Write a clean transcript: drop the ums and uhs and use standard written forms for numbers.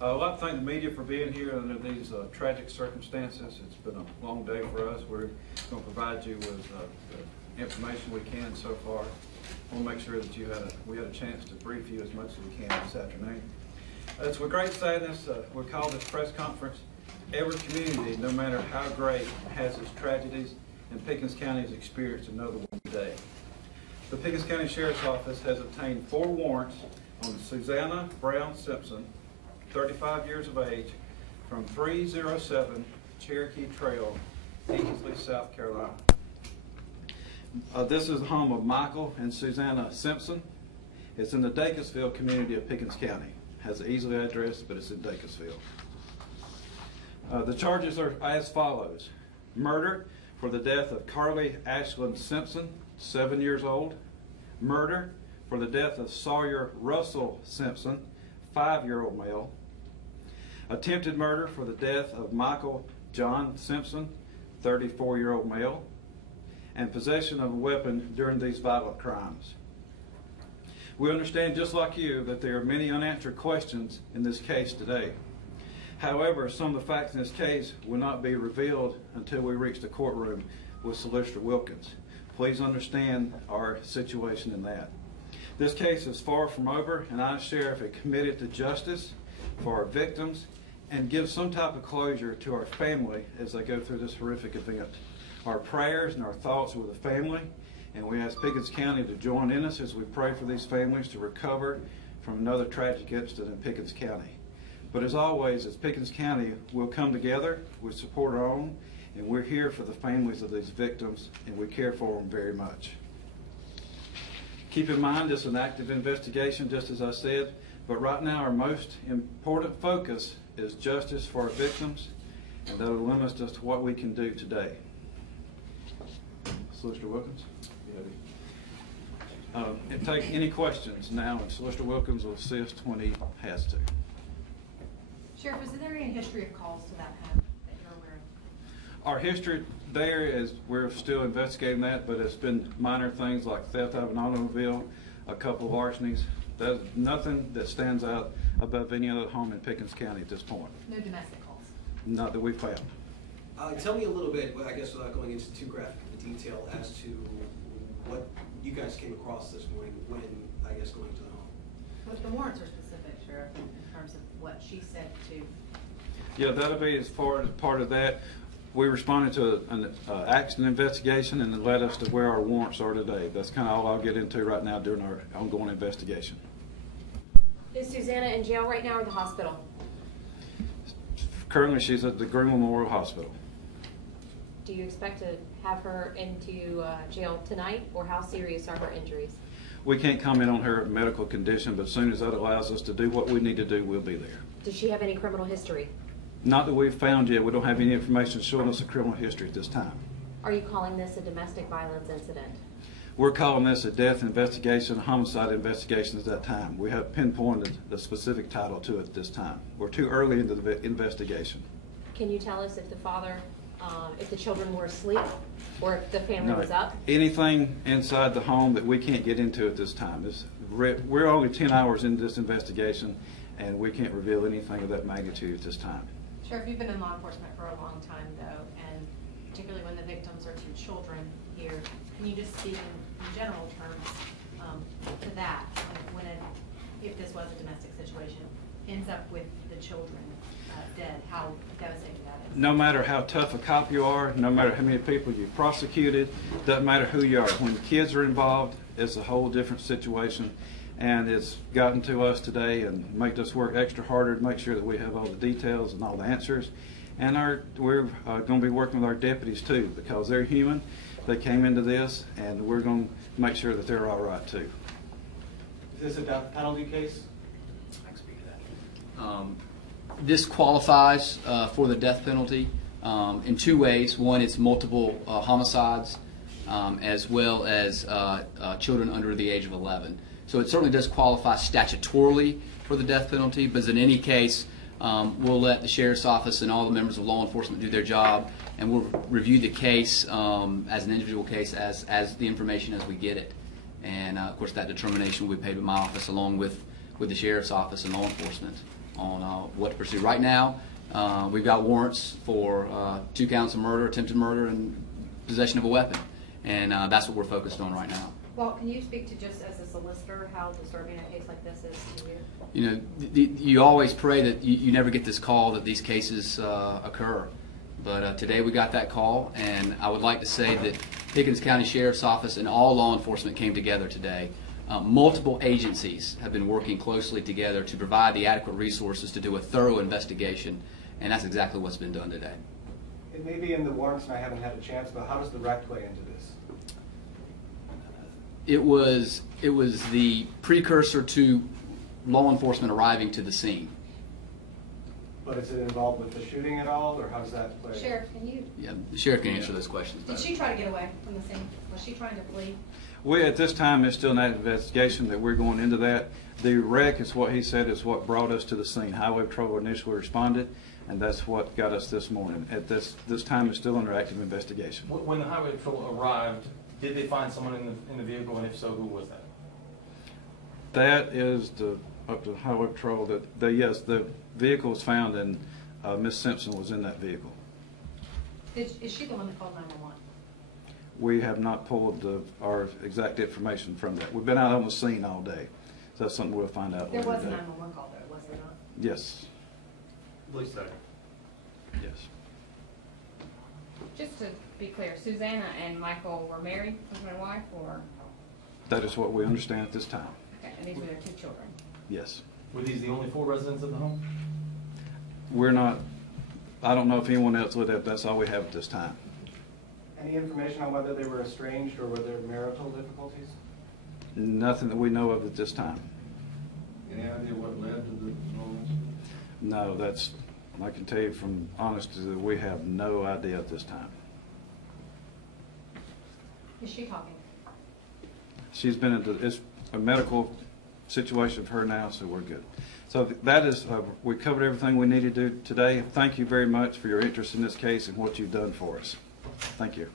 I'd like to thank the media for being here under these tragic circumstances. It's been a long day for us. We're going to provide you with the information we can so far. I want to make sure that we had a chance to brief you as much as we can this afternoon. It's with great sadness we call this press conference. Every community, no matter how great, has its tragedies, and Pickens County has experienced another one today. The Pickens County Sheriff's Office has obtained 4 warrants on Susanna Brown Simpson, 35 years of age, from 307 Cherokee Trail, Dacusville, South Carolina. This is the home of Michael and Susanna Simpson. It's in the Dacusville community of Pickens County. Has an easily addressed, but it's in Dacusville. The charges are as follows: murder for the death of Carly Ashland Simpson, 7 years old; murder for the death of Sawyer Russell Simpson, 5-year-old male; attempted murder for the death of Michael John Simpson, 34-year-old male; and possession of a weapon during these violent crimes. We understand, just like you, that there are many unanswered questions in this case today. However, some of the facts in this case will not be revealed until we reach the courtroom with Solicitor Wilkins. Please understand our situation in that. This case is far from over, and I, Sheriff, am committed to justice for our victims and give some type of closure to our family as they go through this horrific event. Our prayers and our thoughts are with the family, and we ask Pickens County to join in us as we pray for these families to recover from another tragic incident in Pickens County. But as always, as Pickens County, we'll come together, we support our own, and we're here for the families of these victims, and we care for them very much. Keep in mind, it's an active investigation, just as I said, but right now our most important focus is justice for our victims, and that will limit us to what we can do today. Solicitor Wilkins? And take any questions now, and Solicitor Wilkins will assist when he has to. Sheriff, is there any history of calls to that home that you're aware of? Our history there is we're still investigating that, but it's been minor things like theft out of an automobile, a couple of larcenies. There's nothing that stands out above any other home in Pickens County at this point. No domestic calls? Not that we've found. Tell me a little bit, I guess without going into too graphic of a detail, as to what you guys came across this morning when, I guess, going to the home. What the warrants are specific, Sheriff, in terms of what she said to... Yeah, that'll be as far as part of that. We responded to an accident investigation, and it led us to where our warrants are today. That's kind of all I'll get into right now during our ongoing investigation. Is Susanna in jail right now or the hospital? Currently, she's at the Green Memorial Hospital. Do you expect to have her into jail tonight, or how serious are her injuries? We can't comment on her medical condition, but as soon as that allows us to do what we need to do, we'll be there. Does she have any criminal history? Not that we've found yet. We don't have any information showing us a criminal history at this time. Are you calling this a domestic violence incident? We're calling this a death investigation, a homicide investigation at that time. We have pinpointed the specific title to it at this time. We're too early into the investigation. Can you tell us if the father, if the children were asleep or if the family was up? Anything inside the home that we can't get into at this time. We're only 10 hours into this investigation, and we can't reveal anything of that magnitude at this time. Sheriff, you've been in law enforcement for a long time, though, and particularly when the victims are 2 children here, can you just speak in general terms to that, if this was a domestic situation, ends up with the children dead, how devastating that is? No matter how tough a cop you are, no matter how many people you've prosecuted, doesn't matter who you are. When the kids are involved, it's a whole different situation. And it's gotten to us today and made us work extra harder to make sure that we have all the details and all the answers. And we're going to be working with our deputies too, because they're human. They came into this, and we're going to make sure that they're all right too. Is this a death penalty case? I can speak to that. This qualifies for the death penalty in 2 ways. One, it's multiple homicides, as well as children under the age of 11. So it certainly does qualify statutorily for the death penalty, but as in any case, we'll let the Sheriff's Office and all the members of law enforcement do their job, and we'll review the case as an individual case as the information as we get it. And of course that determination will be paid by my office along with the Sheriff's Office and law enforcement. what to pursue. Right now, we've got warrants for 2 counts of murder, attempted murder, and possession of a weapon, and that's what we're focused on right now. Well, can you speak to, just as a solicitor, how disturbing a case like this is to you? You know, you always pray that you never get this call that these cases occur. But today we got that call, and I would like to say that Pickens County Sheriff's Office and all law enforcement came together today. Multiple agencies have been working closely together to provide the adequate resources to do a thorough investigation, and that's exactly what's been done today. It may be in the warrants, and I haven't had a chance, but how does the rec play into this? It was the precursor to law enforcement arriving to the scene. But is it involved with the shooting at all, or how does that play? Sheriff, can you, Yeah, the sheriff can answer those questions. Did she try to get away from the scene? Was she trying to flee? We, at this time, it's still an investigation that we're going into that. The wreck is what he said is what brought us to the scene. Highway Patrol initially responded, and that's what got us this morning. At this time, it's still under active investigation. When the highway patrol arrived, did they find someone in the vehicle, and if so, who was that? That is up to the Highway Patrol. Yes, the vehicle was found, and Miss Simpson was in that vehicle. Is she the one that called 911? We have not pulled our exact information from that. We've been out on the scene all day, so that's something we'll find out There later was a today. 911 call there, was there not? Yes. Police sector. Yes. Just to be clear, Susanna and Michael were married, husband and wife, or? That is what we understand at this time. Okay, and these were their 2 children. Yes. Were these the only 4 residents of the home? We're not, I don't know if anyone else would have, that's all we have at this time. Any information on whether they were estranged or were there marital difficulties? Nothing that we know of at this time. Any idea what led to the illness? No, that's, I can tell you from honesty that we have no idea at this time. Is she talking? She's been into, it's a medical situation for her now, so we're good. So that is, we covered everything we needed to do today. Thank you very much for your interest in this case and what you've done for us. Thank you.